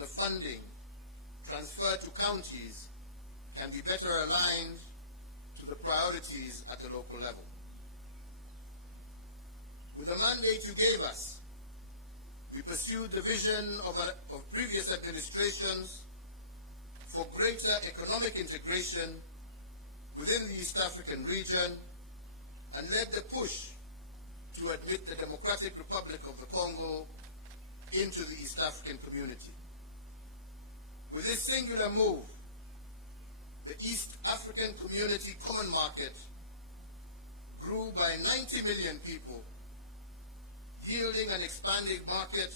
and the funding transferred to counties can be better aligned to the priorities at the local level. With the mandate you gave us, we pursued the vision of previous administrations for greater economic integration within the East African region and led the push to admit the Democratic Republic of the Congo into the East African community. With this singular move, the East African Community Common Market grew by 90 million people, yielding an expanding market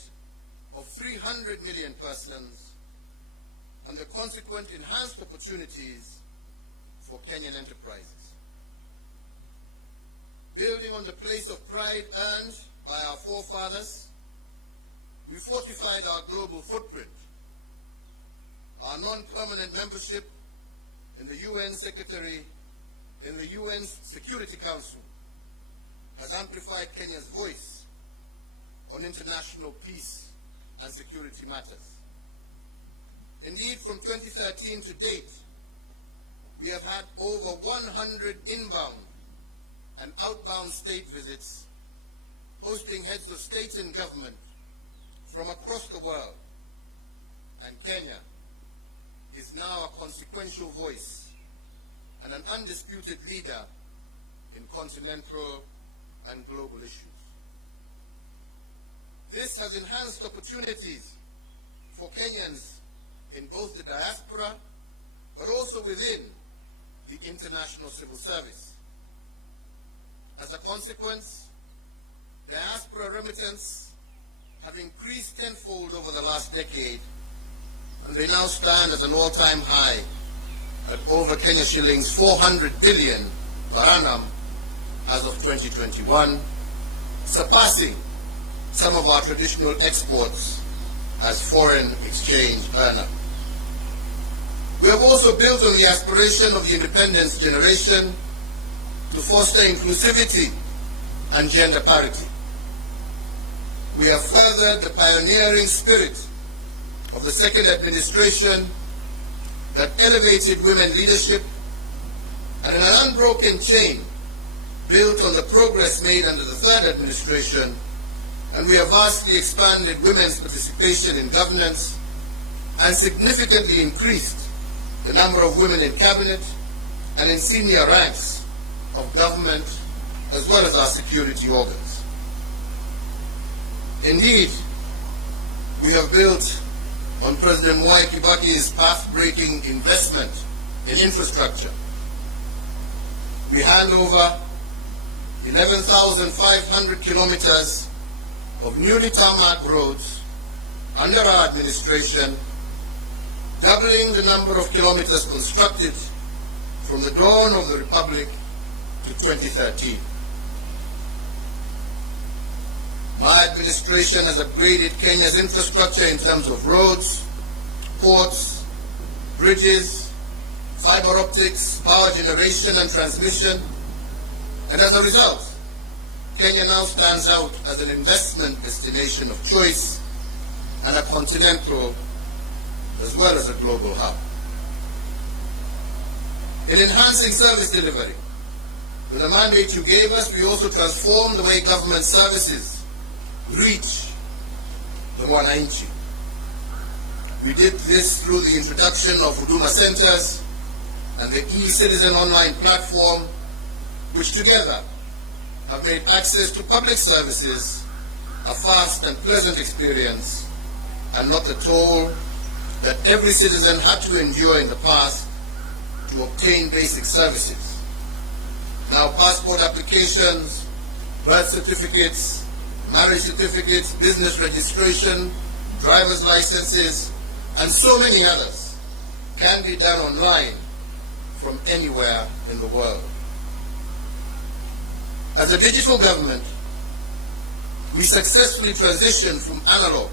of 300 million persons and the consequent enhanced opportunities for Kenyan enterprises. Building on the place of pride earned by our forefathers, we fortified our global footprint. Our non-permanent membership in the UN Security Council has amplified Kenya's voice on international peace and security matters. Indeed, from 2013 to date, we have had over 100 inbound and outbound state visits, hosting heads of state and government from across the world, and Kenya is now a consequential voice and an undisputed leader in continental and global issues. This has enhanced opportunities for Kenyans in both the diaspora, but also within the international civil service. As a consequence, diaspora remittance have increased tenfold over the last decade, and they now stand at an all-time high at over Kenya shillings 400 billion per annum as of 2021, surpassing some of our traditional exports as foreign exchange earner. We have also built on the aspiration of the independence generation to foster inclusivity and gender parity. We have furthered the pioneering spirit of the second administration that elevated women leadership, and in an unbroken chain built on the progress made under the third administration, and we have vastly expanded women's participation in governance and significantly increased the number of women in cabinet and in senior ranks of government as well as our security organs. Indeed, we have built on President Mwai Kibaki's path-breaking investment in infrastructure. We hand over 11,500 kilometers of newly tarmac roads under our administration, doubling the number of kilometers constructed from the dawn of the Republic to 2013. My administration has upgraded Kenya's infrastructure in terms of roads, ports, bridges, fiber optics, power generation and transmission, and as a result, Kenya now stands out as an investment destination of choice and a continental as well as a global hub. In enhancing service delivery, with the mandate you gave us, we also transformed the way government services reach the wananchi. We did this through the introduction of Huduma centers and the e-Citizen online platform, which together have made access to public services a fast and pleasant experience and not the toll that every citizen had to endure in the past to obtain basic services. Now passport applications, birth certificates, marriage certificates, business registration, driver's licenses, and so many others can be done online from anywhere in the world. As a digital government, we successfully transitioned from analog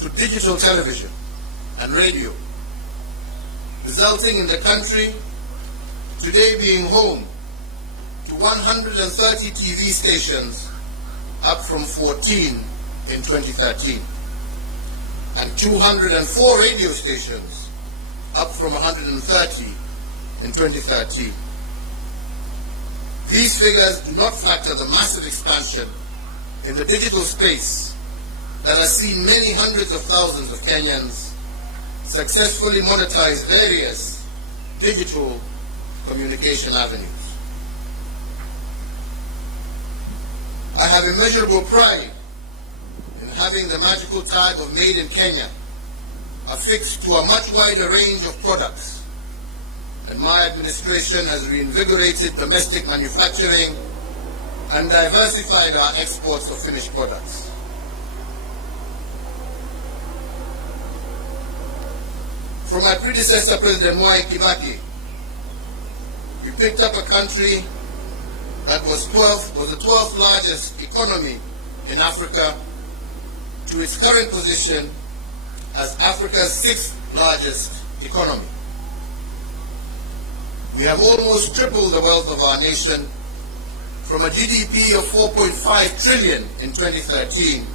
to digital television and radio, resulting in the country today being home to 130 TV stations, up from 14 in 2013. and 204 radio stations, up from 130 in 2013. These figures do not factor the massive expansion in the digital space that has seen many hundreds of thousands of Kenyans successfully monetize various digital communication avenues. I have immeasurable pride in having the magical tag of Made in Kenya affixed to a much wider range of products, and my administration has reinvigorated domestic manufacturing and diversified our exports of finished products. From my predecessor, President Mwai Kibaki, we picked up a country that was the 12th largest economy in Africa to its current position as Africa's 6th largest economy. We have almost tripled the wealth of our nation from a GDP of 4.5 trillion in 2013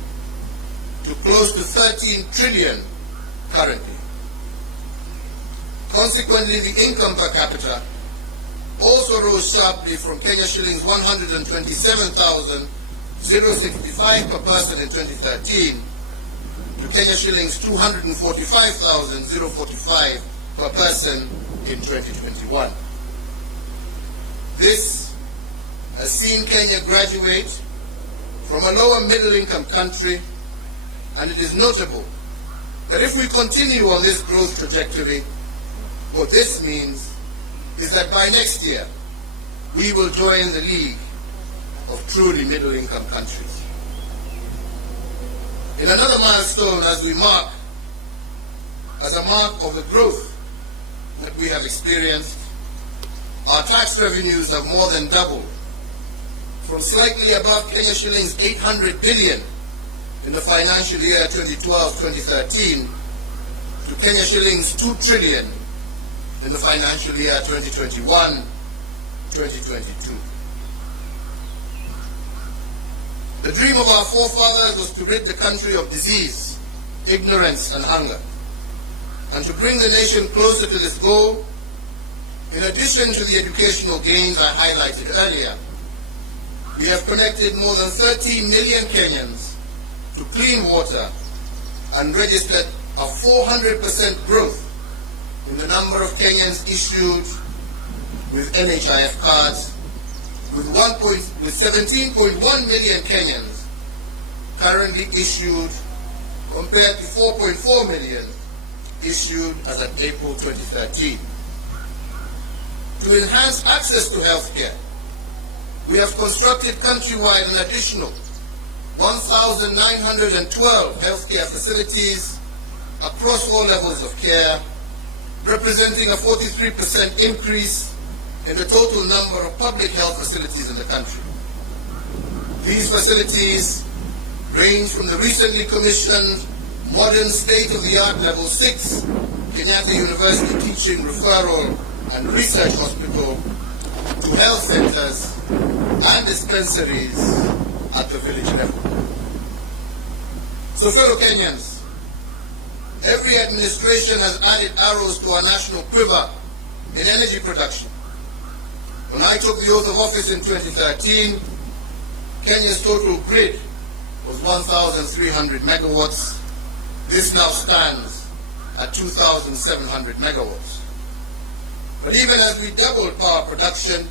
to close to 13 trillion currently. Consequently, the income per capita also rose sharply from Kenya shillings 127,065 per person in 2013 to Kenya shillings 245,045 per person in 2021. This has seen Kenya graduate from a lower middle income country, and it is notable that if we continue on this growth trajectory, what this means is that by next year, we will join the league of truly middle-income countries. In another milestone as a mark of the growth that we have experienced, our tax revenues have more than doubled from slightly above Kenya shillings 800 billion in the financial year 2012-2013 to Kenya shillings 2 trillion in the financial year 2021-2022. The dream of our forefathers was to rid the country of disease, ignorance, and hunger. And to bring the nation closer to this goal, in addition to the educational gains I highlighted earlier, we have connected more than 13 million Kenyans to clean water and registered a 400% growth in the number of Kenyans issued with NHIF cards, with 17.1 million Kenyans currently issued compared to 4.4 million issued as of April 2013. To enhance access to health care, we have constructed countrywide an additional 1,912 healthcare facilities across all levels of care, representing a 43% increase in the total number of public health facilities in the country. These facilities range from the recently commissioned modern state-of-the-art Level 6 Kenyatta University Teaching, Referral and Research Hospital to health centers and dispensaries at the village level. So fellow Kenyans, every administration has added arrows to our national quiver in energy production. When I took the oath of office in 2013, Kenya's total grid was 1,300 megawatts. This now stands at 2,700 megawatts. But even as we doubled power production,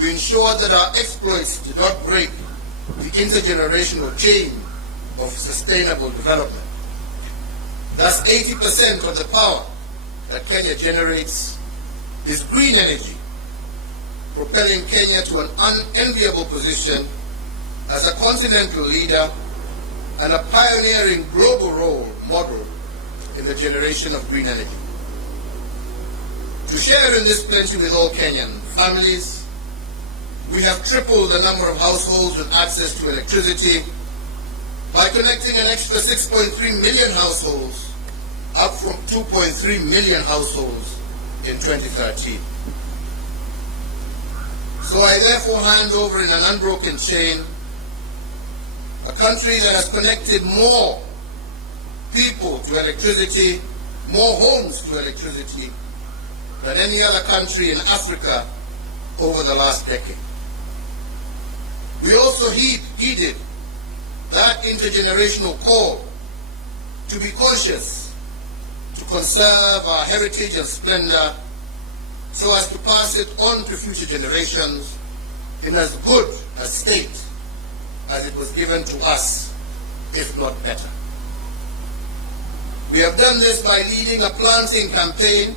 we ensured that our exploits did not break the intergenerational chain of sustainable development. Thus, 80% of the power that Kenya generates is green energy, propelling Kenya to an unenviable position as a continental leader and a pioneering global role model in the generation of green energy. To share in this plenty with all Kenyan families, we have tripled the number of households with access to electricity by connecting an extra 6.3 million households, up from 2.3 million households in 2013. So I therefore hand over in an unbroken chain a country that has connected more people to electricity, more homes to electricity than any other country in Africa over the last decade. We also heeded that intergenerational call to be conscious, to conserve our heritage and splendor so as to pass it on to future generations in as good a state as it was given to us, if not better. We have done this by leading a planting campaign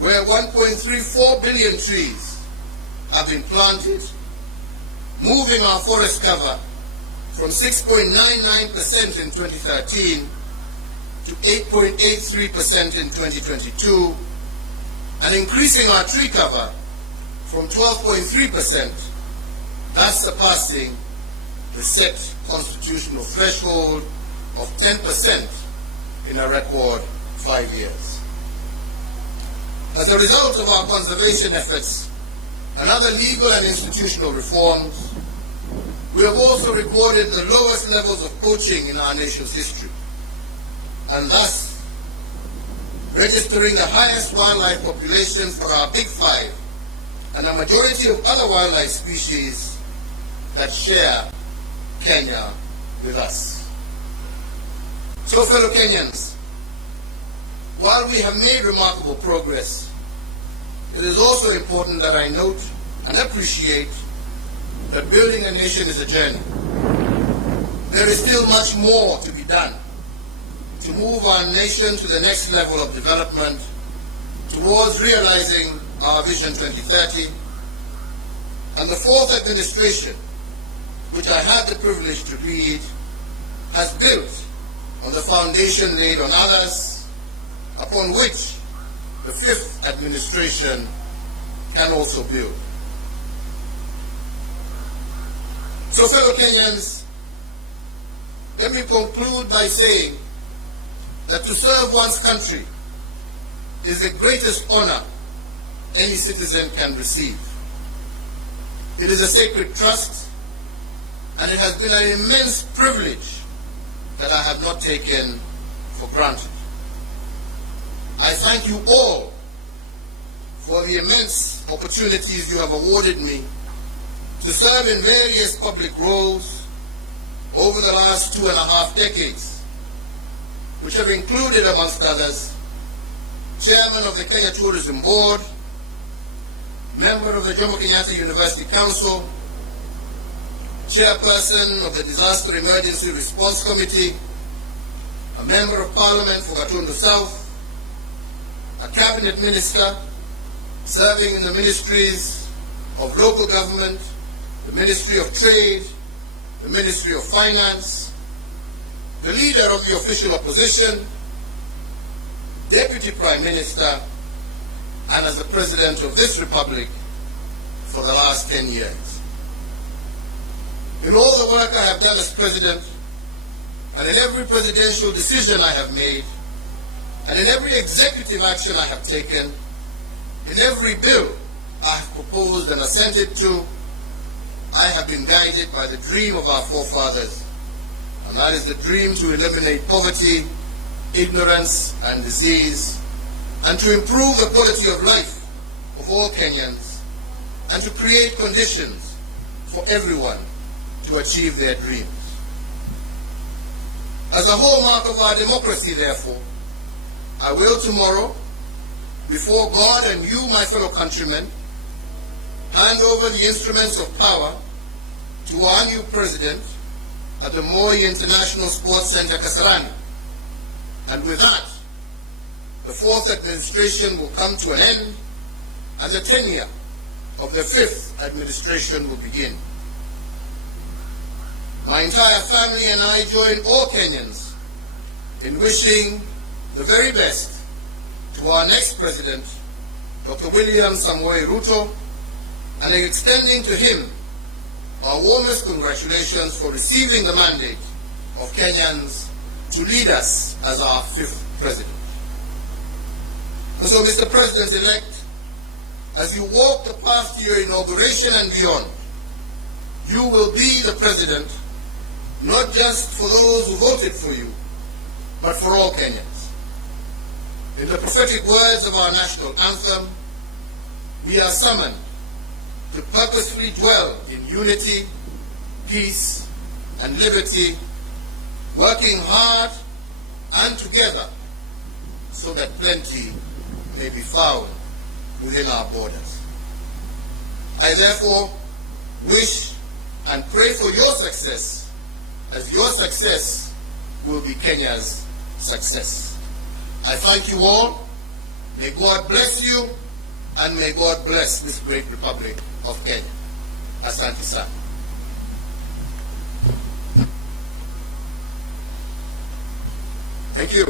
where 1.34 billion trees have been planted, moving our forest cover from 6.99% in 2013 to 8.83% in 2022, and increasing our tree cover from 12.3%, thus surpassing the set constitutional threshold of 10% in a record 5 years. As a result of our conservation efforts and other legal and institutional reforms, we have also recorded the lowest levels of poaching in our nation's history, and thus registering the highest wildlife population for our Big Five and a majority of other wildlife species that share Kenya with us. So, fellow Kenyans, while we have made remarkable progress, it is also important that I note and appreciate that building a nation is a journey. There is still much more to be done to move our nation to the next level of development towards realizing our Vision 2030. And the fourth administration, which I had the privilege to lead, has built on the foundation laid on others, upon which the fifth administration can also build. So, fellow Kenyans, let me conclude by saying that to serve one's country is the greatest honor any citizen can receive. It is a sacred trust, and it has been an immense privilege that I have not taken for granted. I thank you all for the immense opportunities you have awarded me to serve in various public roles over the last 2.5 decades, which have included, amongst others, Chairman of the Kenya Tourism Board, Member of the Jomo Kenyatta University Council, Chairperson of the Disaster Emergency Response Committee, a Member of Parliament for Gatundu South, a Cabinet Minister serving in the Ministries of Local Government, the Ministry of Trade, the Ministry of Finance, the Leader of the Official Opposition, Deputy Prime Minister, and as the President of this Republic for the last 10 years. In all the work I have done as President, and in every presidential decision I have made, and in every executive action I have taken, in every bill I have proposed and assented to, I have been guided by the dream of our forefathers, and that is the dream to eliminate poverty, ignorance, and disease, and to improve the quality of life of all Kenyans, and to create conditions for everyone to achieve their dreams. As a hallmark of our democracy, therefore, I will tomorrow, before God and you, my fellow countrymen, hand over the instruments of power to our new president at the Moi International Sports Center, Kasarani. And with that, the fourth administration will come to an end, and the tenure of the fifth administration will begin. My entire family and I join all Kenyans in wishing the very best to our next president, Dr. William Samoei Ruto, and extending to him our warmest congratulations for receiving the mandate of Kenyans to lead us as our fifth president. And so, Mr. President-elect, as you walk the path to your inauguration and beyond, you will be the president not just for those who voted for you, but for all Kenyans. In the prophetic words of our national anthem, we are summoned to purposefully dwell in unity, peace, and liberty, working hard and together so that plenty may be found within our borders. I therefore wish and pray for your success, as your success will be Kenya's success. I thank you all. May God bless you, and may God bless this great Republic of Kenya. Asante sana. Thank you.